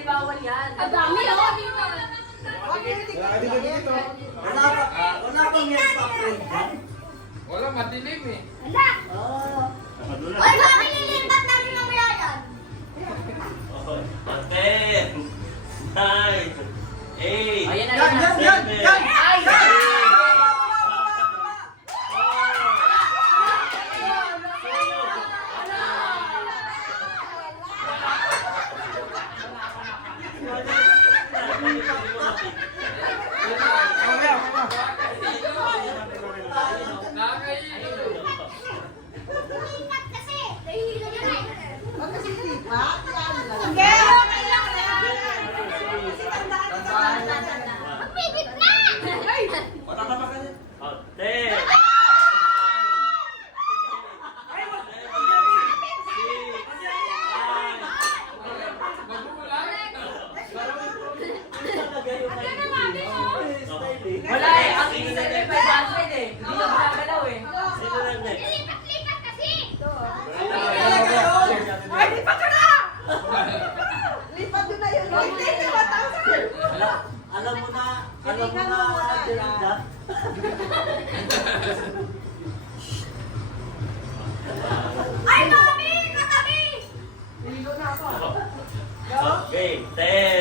Dahil bawal yan. Ang dami ako. Wala pang yan pa, friend. Wala, madilim eh. Wala. Napadulas. Ay, bakit nilipat namin mamaya yan? 10, 9, 8, Ayan na, Yan, yan, yan, yan! Ay! Nakakailo. Nilipat kasi. Nahihilo yan eh. Huwag kasi lipat. Hindi, okay lang na. Magbibit na! Matatapak ka din. 10, Wala eh, ang isa eh, may basket eh. Hindi na magagalaw eh. Sino na next? Nilipat-lipat kasi. Ay, lipat ka na! Lipat doon na yun. Hindi, 1,000! Alam mo na, Tiranda. Ay, mami! Katabi! Ligo na ako. Okay, 10,